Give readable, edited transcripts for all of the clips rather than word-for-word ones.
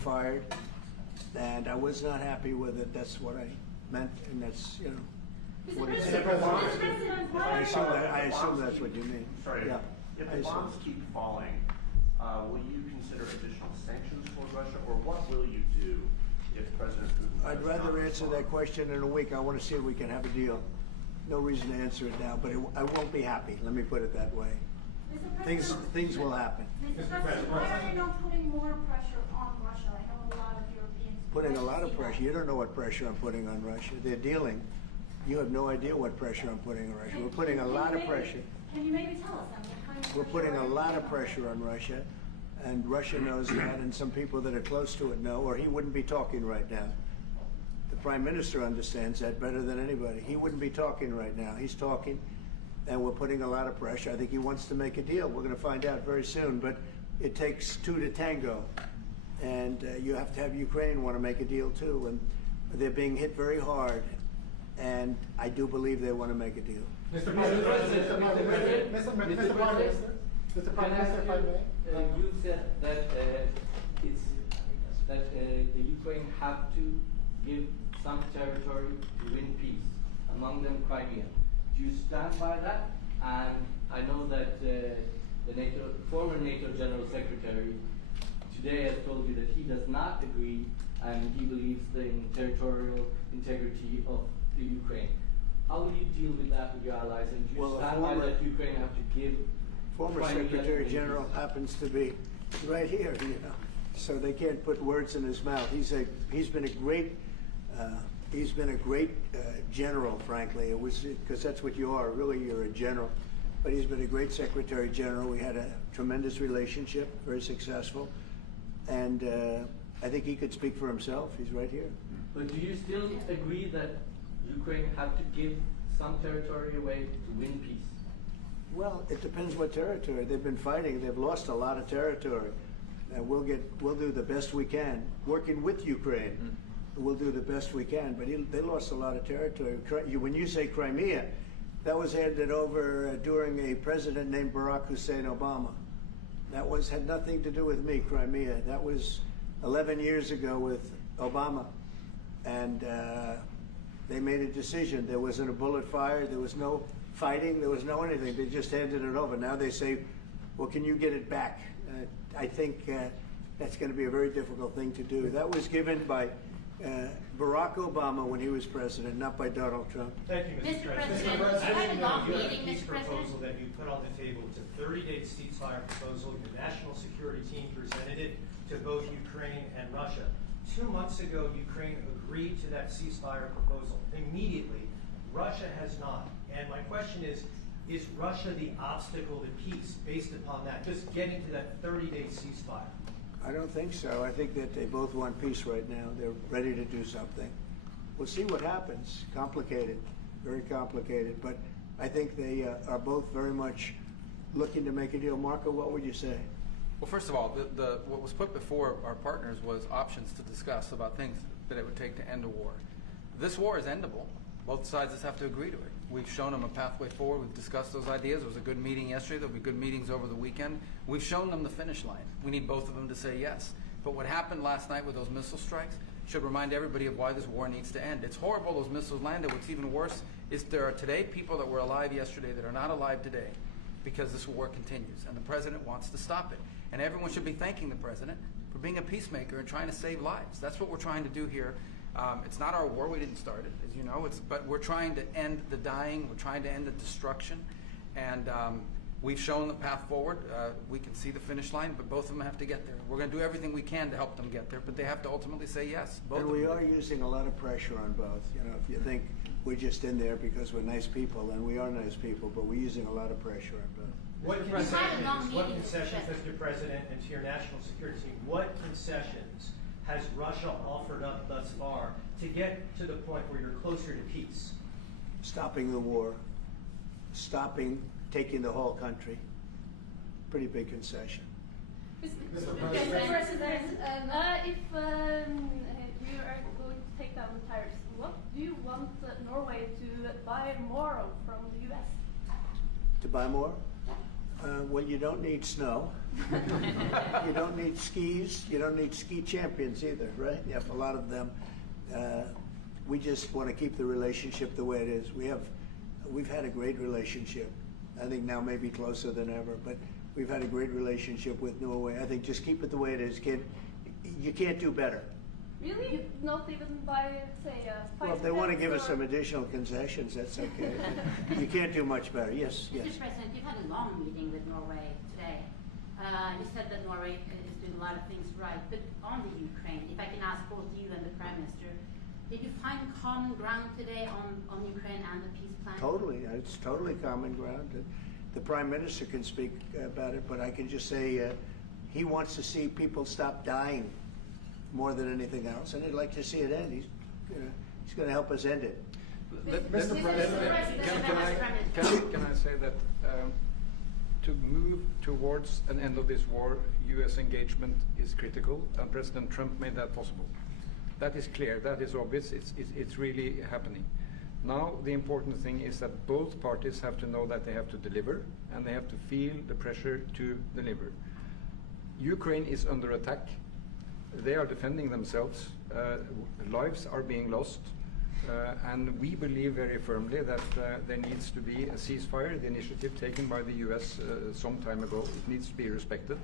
fired, and I was not happy with it. That's what I meant, and that's, you know, what it is. I assume that's what you mean. Sorry. Yeah. If the bombs keep falling, will you consider additional sanctions toward Russia, or what will you do if President Putin... I'd rather answer that question in a week. I want to see if we can have a deal. No reason to answer it now, but I won't be happy. Let me put it that way. Things will happen. Mr. President, why are you not putting more pressure on Russia? I know a lot of Europeans... Putting a lot of pressure. You don't know what pressure I'm putting on Russia. They're dealing. You have no idea what pressure I'm putting on Russia. We're putting a lot of pressure. Can you maybe tell us then what kind of... We're putting a lot of pressure on Russia, and Russia knows that, and some people that are close to it know, or he wouldn't be talking right now. The Prime Minister understands that better than anybody. He wouldn't be talking right now. He's talking, and we're putting a lot of pressure. I think he wants to make a deal. We're going to find out very soon, but it takes two to tango, and you have to have Ukraine want to make a deal too, and they're being hit very hard, and I do believe they want to make a deal. Mr. President, Mr. Prime Minister, if I may. You said that the Ukraine have to give some territory to win peace, among them Crimea. Do you stand by that? And I know that the former NATO General Secretary today has told you that he does not agree, and he believes in territorial integrity of the Ukraine. How will you deal with that with your allies? And do you stand by that Ukraine have to give? Former Secretary General happens to be right here, you know, so they can't put words in his mouth. He's been a great general, frankly. It was because that's what you are. Really, you're a general. But he's been a great Secretary General. We had a tremendous relationship, very successful, and I think he could speak for himself. He's right here. But do you still agree that Ukraine have to give some territory away to win peace? Well, it depends what territory. They've been fighting. They've lost a lot of territory. And we'll do the best we can. Working with Ukraine, we'll do the best we can. But they lost a lot of territory. When you say Crimea, that was handed over during a president named Barack Hussein Obama. That had nothing to do with me, Crimea. That was 11 years ago with Obama. And they made a decision. There wasn't a bullet fired. There was no fighting. There was no anything. They just handed it over. Now they say, well, can you get it back? I think that's going to be a very difficult thing to do. That was given by Barack Obama when he was president, not by Donald Trump. Thank you, Mr. President. I have a long you have meeting, a peace Mr. President. proposal that you put on the table. It's a 30-day ceasefire proposal. Your national security team presented it to both Ukraine and Russia. 2 months ago, Ukraine agreed to that ceasefire proposal immediately. Russia has not. And my question is Russia the obstacle to peace based upon that, just getting to that 30-day ceasefire? I don't think so. I think that they both want peace right now. They're ready to do something. We'll see what happens. Complicated, very complicated. But I think they are both very much looking to make a deal. Marco, what would you say? Well, first of all, what was put before our partners was options to discuss about things that it would take to end a war. This war is endable. Both sides just have to agree to it. We've shown them a pathway forward. We've discussed those ideas. It was a good meeting yesterday. There'll be good meetings over the weekend. We've shown them the finish line. We need both of them to say yes. But what happened last night with those missile strikes should remind everybody of why this war needs to end. It's horrible those missiles landed. What's even worse is there are today people that were alive yesterday that are not alive today because this war continues, and the president wants to stop it. And everyone should be thanking the president for being a peacemaker and trying to save lives. That's what we're trying to do here. It's not our war. We didn't start it, as you know. But we're trying to end the dying. We're trying to end the destruction. And we've shown the path forward. We can see the finish line, but both of them have to get there. We're going to do everything we can to help them get there, but they have to ultimately say yes. Both and we are using a lot of pressure on both. You know, if you think we're just in there because we're nice people, and we are nice people, but we're using a lot of pressure on both. What concessions, Mr. President, and to your national security team, what concessions has Russia offered up thus far to get to the point where you're closer to peace? Stopping the war, stopping taking the whole country. Pretty big concession. Mr. President, if you are going to take down the tariffs, what do you want Norway to buy more of from the U.S.? To buy more? Well, you don't need snow. You don't need skis. You don't need ski champions either, right? You have a lot of them. We just want to keep the relationship the way it is. We've had a great relationship. I think now maybe closer than ever, but we've had a great relationship with Norway. I think just keep it the way it is, kid. You can't do better. Really? Not even by, say, Well, if they want to give us some additional concessions, that's okay. You can't do much better. Yes, yes. Mr. President, you've had a long meeting with Norway today. You said that Norway is doing a lot of things right, but on the Ukraine, if I can ask both you and the Prime Minister, did you find common ground today on Ukraine and the peace plan? Totally. It's totally common ground. The Prime Minister can speak about it, but I can just say he wants to see people stop dying more than anything else, and he'd like to see it end. He's going to help us end it. Mr. President, Can I say that to move towards an end of this war, U.S. engagement is critical, and President Trump made that possible. That is clear, that is obvious, it's really happening. Now the important thing is that both parties have to know that they have to deliver, and they have to feel the pressure to deliver. Ukraine is under attack. They are defending themselves. Lives are being lost. And we believe very firmly that there needs to be a ceasefire, the initiative taken by the US some time ago. It needs to be respected.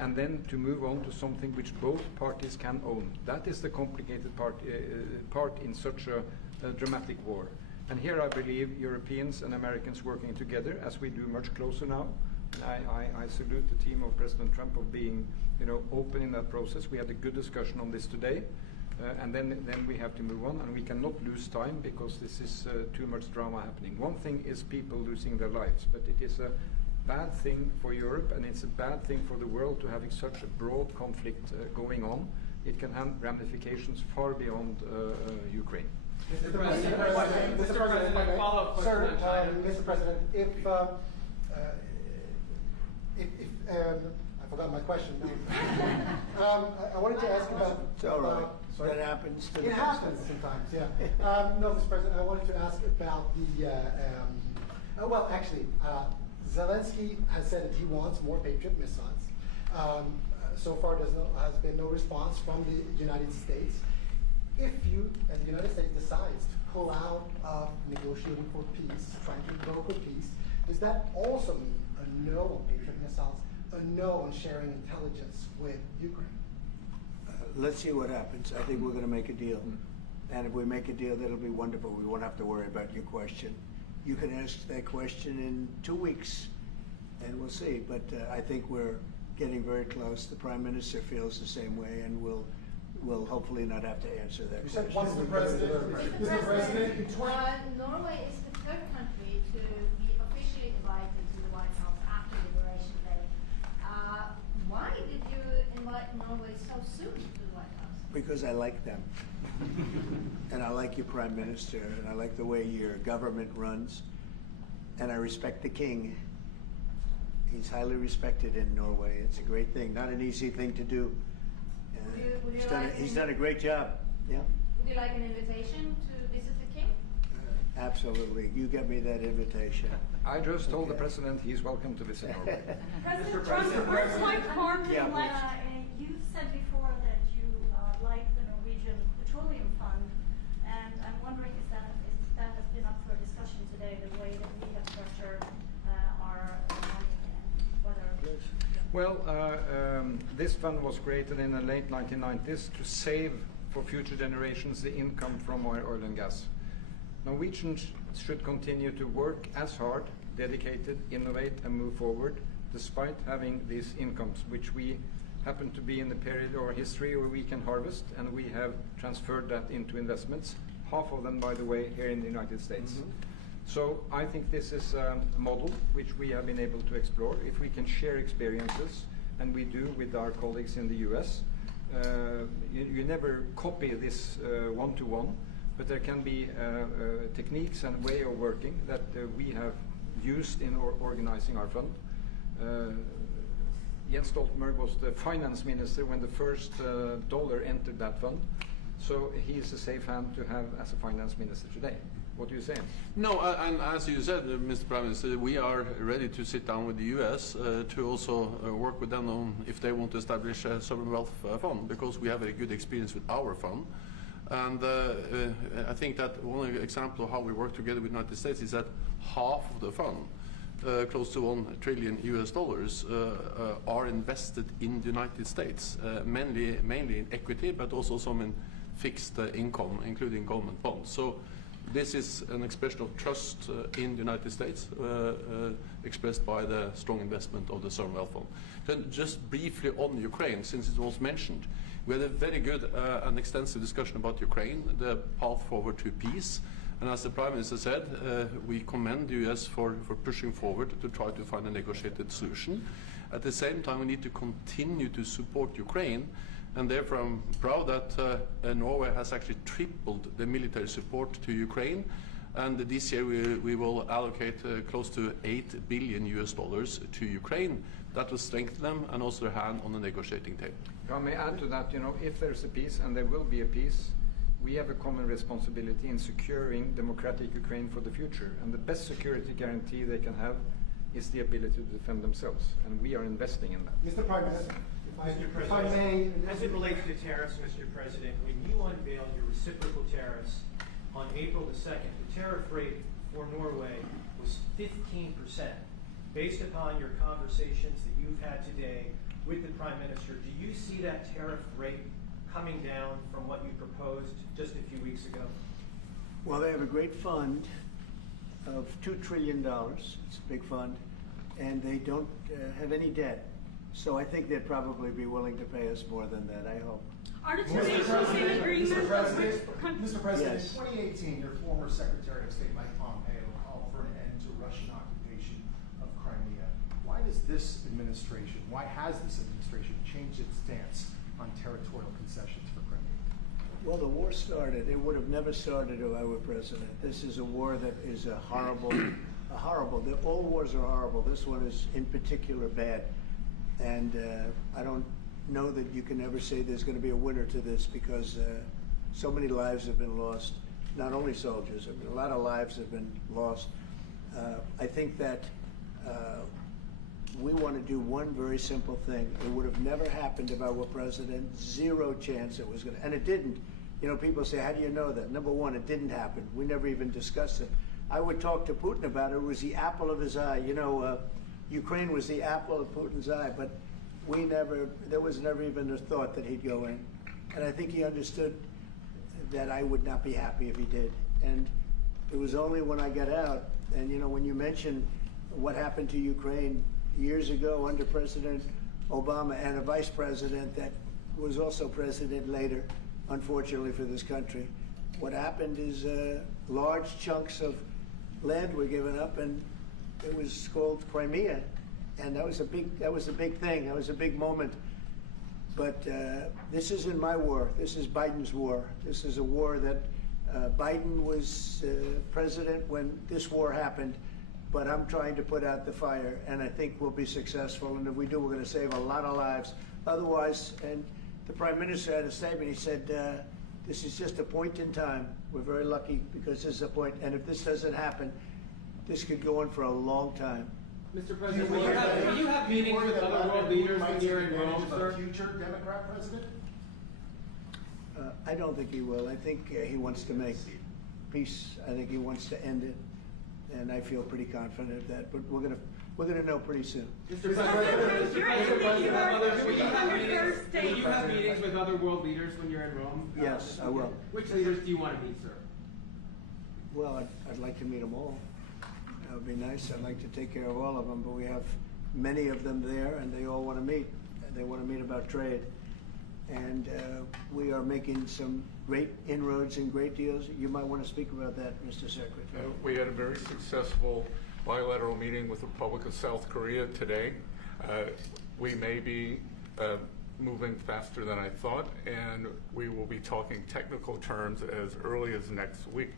And then to move on to something which both parties can own. That is the complicated part in such a dramatic war. And here I believe Europeans and Americans working together, as we do much closer now. I salute the team of President Trump of being, open in that process. We had a good discussion on this today, and then we have to move on, and we cannot lose time because this is too much drama happening. One thing is people losing their lives, but it is a bad thing for Europe, and it's a bad thing for the world to having such a broad conflict going on. It can have ramifications far beyond Ukraine. Mr. President, Mr. President, I forgot my question now. I wanted to ask about. It's all right. That happens to It happens sometimes, yeah. No, Mr. President, I wanted to ask about the. Zelensky has said that he wants more Patriot missiles. So far, has been no response from the United States. If you and the United States decides to pull out of negotiating for peace, trying to broker peace, does that also mean a no on Patriot missiles, a no on sharing intelligence with Ukraine? Let's see what happens. I think we're going to make a deal. And if we make a deal, that'll be wonderful. We won't have to worry about your question. You can ask that question in 2 weeks, and we'll see. But I think we're getting very close. The Prime Minister feels the same way, and we'll hopefully not have to answer that You said question. Mr. President. Mr. President, Norway is the third country to be officially invited to the White House after Liberation Day. Why did you invite Norway so soon to the White House? Because I like them. And I like your Prime Minister, and I like the way your government runs, and I respect the King. He's highly respected in Norway. It's a great thing, not an easy thing to do. He's done a great job. Yeah. Would you like an invitation to visit the King? Absolutely. You get me that invitation. I just told the President he's welcome to visit Norway. President Trump, where's Mike Carney? Yeah, You said before that you like the Norwegian Petroleum Fund, and I'm wondering if that has been up for discussion today, the way that we have structured our money and whether. Well, this fund was created in the late 1990s to save for future generations the income from oil and gas. Norwegians should continue to work as hard, dedicated, innovate, and move forward, despite having these incomes, which we happen to be in the period of our history where we can harvest, and we have transferred that into investments, half of them, by the way, here in the United States. So I think this is a model which we have been able to explore. If we can share experiences, and we do with our colleagues in the US, you never copy this one-to-one, but there can be techniques and way of working that we have used in organizing our fund. Jens Stoltenberg was the finance minister when the first dollar entered that fund, so he is a safe hand to have as a finance minister today. What are you saying? No, and as you said, Mr. Prime Minister, we are ready to sit down with the U.S. To also work with them on if they want to establish a sovereign wealth fund, because we have a good experience with our fund. And I think that one example of how we work together with the United States is that half of the fund, close to $1 trillion US, are invested in the United States, mainly in equity, but also some in fixed income, including government bonds. So this is an expression of trust in the United States, expressed by the strong investment of the sovereign wealth fund. Then just briefly on Ukraine, since it was mentioned, we had a very good and extensive discussion about Ukraine, the path forward to peace. And as the Prime Minister said, we commend the US for pushing forward to try to find a negotiated solution. At the same time, we need to continue to support Ukraine, and therefore I'm proud that Norway has actually tripled the military support to Ukraine. And this year we will allocate close to $8 billion US to Ukraine. That will strengthen them and also their hand on the negotiating table. If I may add to that, if there's a peace, and there will be a peace, we have a common responsibility in securing democratic Ukraine for the future. And the best security guarantee they can have is the ability to defend themselves. And we are investing in that. Mr. Prime Minister, Mr. President, as it relates to tariffs, Mr. President, when you unveiled your reciprocal tariffs on April the 2nd, the tariff rate for Norway was 15%. Based upon your conversations that you've had today with the Prime Minister, do you see that tariff rate coming down from what you proposed just a few weeks ago? Well, they have a great fund of $2 trillion. It's a big fund, and they don't have any debt. So I think they'd probably be willing to pay us more than that, I hope. Are the two nations in agreement? Mr. President, Yes. in 2018, your former Secretary of State Mike Pompeo called for an end to Russian occupation of Crimea. Why has this administration changed its stance on territorial concessions for Crimea? Well, the war started. It would have never started if I were president. This is a war that is horrible. All wars are horrible. This one is in particular bad. And I don't know that you can ever say there's going to be a winner to this, because so many lives have been lost. Not only soldiers, I mean, a lot of lives have been lost. I think that we want to do one very simple thing. It would have never happened if I were president. Zero chance it was going to, and it didn't. People say, how do you know that? Number one, it didn't happen. We never even discussed it. I would talk to Putin about it. It was the apple of his eye. Ukraine was the apple of Putin's eye, but there was never even a thought that he'd go in. And I think he understood that I would not be happy if he did. And it was only when I got out, and when you mention what happened to Ukraine years ago under President Obama and a vice president that was also president later, unfortunately for this country, what happened is large chunks of land were given up, and it was called Crimea, and that was a big thing. That was a big moment. But this isn't my war. This is Biden's war. This is a war that Biden was president when this war happened. But I'm trying to put out the fire, and I think we'll be successful. And if we do, we're going to save a lot of lives. Otherwise, and the Prime Minister had a statement. He said, "This is just a point in time. We're very lucky because this is a point. And if this doesn't happen, this could go on for a long time." Mr. President, will you have meetings with other world leaders when you're in Rome, sir? Future Democrat president? I don't think he will. I think he wants to make peace. I think he wants to end it, and I feel pretty confident of that. But we're gonna know pretty soon. Mr. President, will you have meetings with other world leaders when you're in Rome? Yes, I will. Which leaders do you want to meet, sir? Well, I'd like to meet them all. That would be nice. I'd like to take care of all of them, but we have many of them there, and they all want to meet. They want to meet about trade. And we are making some great inroads and great deals. You might want to speak about that, Mr. Secretary. We had a very successful bilateral meeting with the Republic of South Korea today. We may be moving faster than I thought, and we will be talking technical terms as early as next week,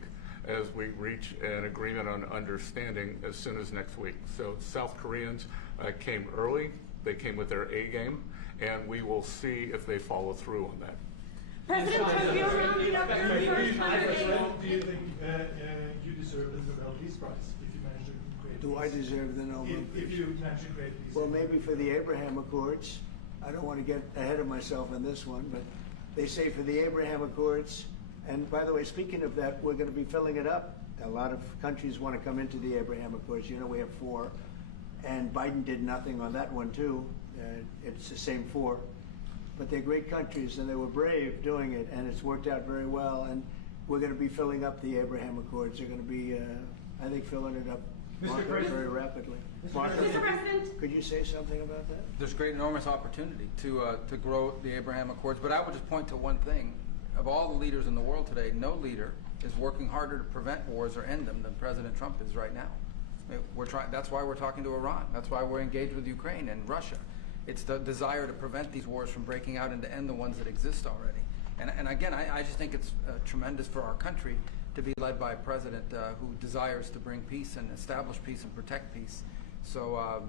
as we reach an agreement on understanding as soon as next week. So South Koreans came early, they came with their A game, and we will see if they follow through on that. President Trump, you're rounding up your first time. Do you think you deserve the Nobel Peace Prize if you manage to create Do I deserve the Nobel Peace? If you manage to create peace? Well, maybe for the Abraham Accords. I don't want to get ahead of myself in this one, but they say for the Abraham Accords, and by the way, speaking of that, we're going to be filling it up. A lot of countries want to come into the Abraham Accords. You know, we have 4, and Biden did nothing on that one too. It's the same 4, but they're great countries, and they were brave doing it, and it's worked out very well. And we're going to be filling up the Abraham Accords. They're going to be, I think, filling it up very rapidly. Mr. President, could you say something about that? There's great, enormous opportunity to grow the Abraham Accords. But I would just point to one thing. Of all the leaders in the world today, no leader is working harder to prevent wars or end them than President Trump is right now. That's why we're talking to Iran. That's why we're engaged with Ukraine and Russia. It's the desire to prevent these wars from breaking out and to end the ones that exist already. And again, I just think it's tremendous for our country to be led by a president who desires to bring peace and establish peace and protect peace. So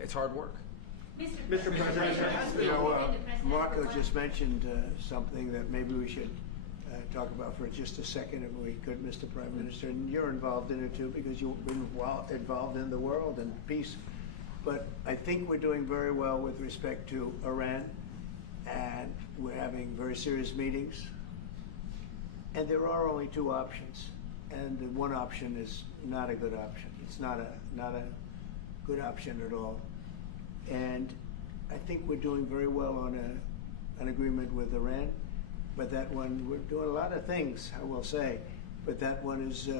it's hard work. Mr. President, You know, Marco just mentioned something that maybe we should talk about for just a second, if we could, Mr. Prime Minister. And you're involved in it too, because you've been involved in the world and peace. But I think we're doing very well with respect to Iran, and we're having very serious meetings. And there are only 2 options, and the one option is not a good option. It's not a good option at all. And I think we're doing very well on an agreement with Iran, but that one, we're doing a lot of things, I will say, but that one is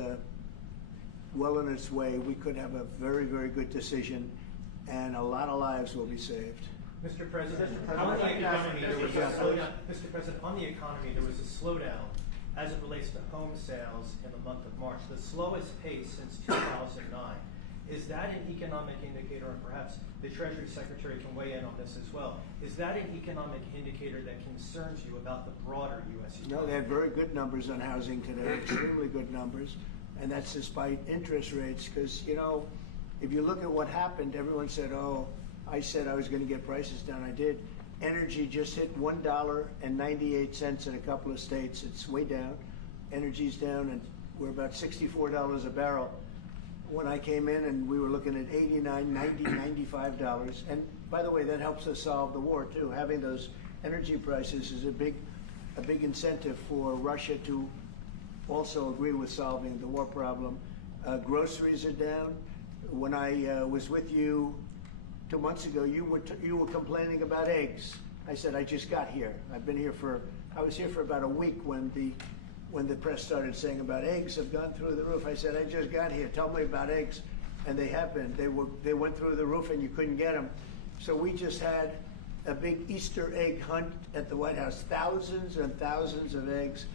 well on its way. We could have a very, very good decision, and a lot of lives will be saved. Mr. President, on the economy, there was a slowdown. Mr. President, on the economy, there was a slowdown as it relates to home sales in the month of March, the slowest pace since 2009. Is that an economic indicator, and perhaps the Treasury Secretary can weigh in on this as well, is that an economic indicator that concerns you about the broader U.S. economy? No, they had very good numbers on housing today, extremely good numbers, and that's despite interest rates, because, you know, if you look at what happened, everyone said, oh, I said I was going to get prices down. I did. Energy just hit $1.98 in a couple of states. It's way down. Energy's down, and we're about $64 a barrel. When I came in, and we were looking at $89, $90, $95. And by the way, that helps us solve the war too. Having those energy prices is a big incentive for Russia to also agree with solving the war problem. Groceries are down. When I was with you 2 months ago, you were complaining about eggs. I said, I just got here. I was here for about a week when the press started saying about eggs have gone through the roof. I said, I just got here. Tell me about eggs. And they have been. They went through the roof, and you couldn't get them. So we just had a big Easter egg hunt at the White House. Thousands and thousands of eggs,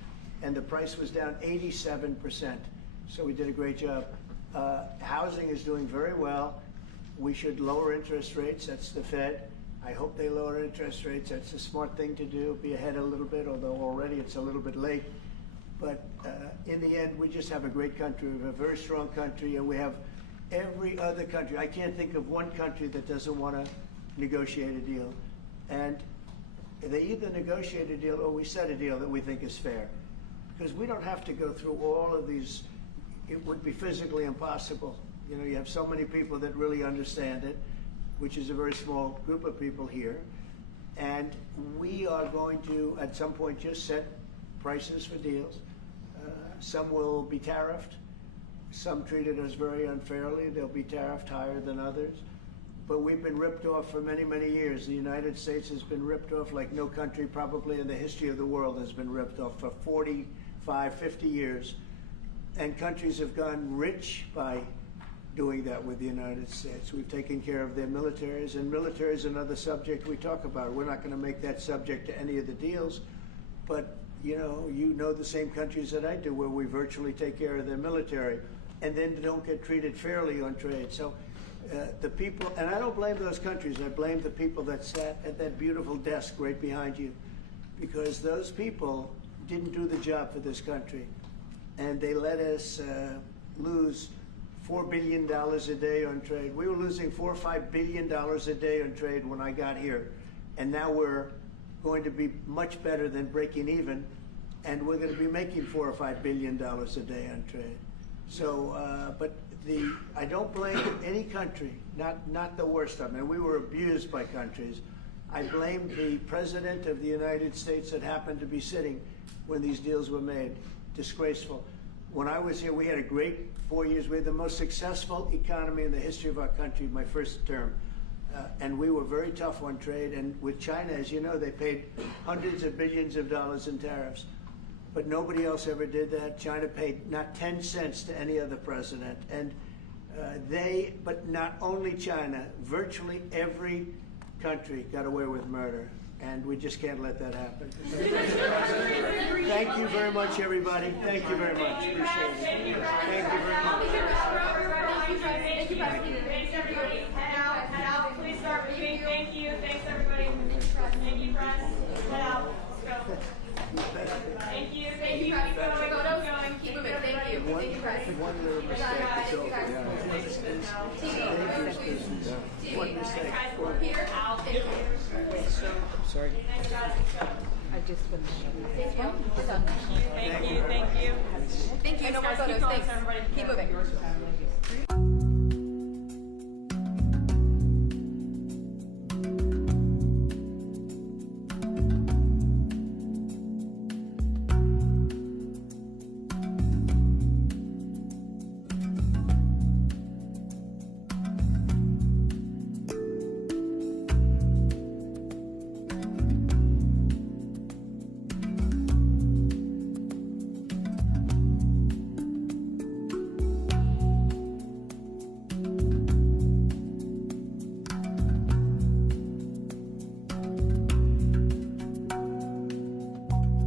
and the price was down 87%. So we did a great job. Housing is doing very well. We should lower interest rates. That's the Fed. I hope they lower interest rates. That's a smart thing to do. Be ahead a little bit, although already it's a little bit late. But in the end, we just have a great country. We have a very strong country, and we have every other country. I can't think of one country that doesn't want to negotiate a deal. And they either negotiate a deal or we set a deal that we think is fair. Because we don't have to go through all of these. It would be physically impossible. You know, you have so many people that really understand it, which is a very small group of people here. And we are going to, at some point, just set prices for deals. Some will be tariffed. Some treated us very unfairly. They'll be tariffed higher than others. But we've been ripped off for many, many years. The United States has been ripped off like no country probably in the history of the world has been ripped off for 45, 50 years. And countries have gone rich by doing that with the United States. We've taken care of their militaries, and military is another subject we talk about. We're not going to make that subject to any of the deals, but you know the same countries that I do where we virtually take care of their military and then don't get treated fairly on trade. So the people, and I don't blame those countries, I blame the people that sat at that beautiful desk right behind you, because those people didn't do the job for this country, and they let us lose $4 billion a day on trade. We were losing $4 or $5 billion a day on trade when I got here, and now we're going to be much better than breaking even, and we're going to be making $4 or $5 billion a day on trade. So, but I don't blame any country, not the worst of them. And we were abused by countries. I blame the President of the United States that happened to be sitting when these deals were made. Disgraceful. When I was here, we had a great 4 years. We had the most successful economy in the history of our country, my first term. And we were very tough on trade. And with China, as you know, they paid hundreds of billions of dollars in tariffs. But nobody else ever did that. China paid not 10 cents to any other president. And but not only China, virtually every country got away with murder. And we just can't let that happen. Thank you very much, everybody. Thank you very much. Appreciate it. Thank you very much. Thank you, thanks everybody. Head out, please start moving. Thank you, thanks everybody. Thank you, press. Head out, let's go. Thank you, keep going. Keep moving, thank you. Thank you, press. One little mistake, it's over. One mistake. Here, I'm sorry. I just finished. Thank you. Thank you. Thank you. No more photos, thanks. Keep moving.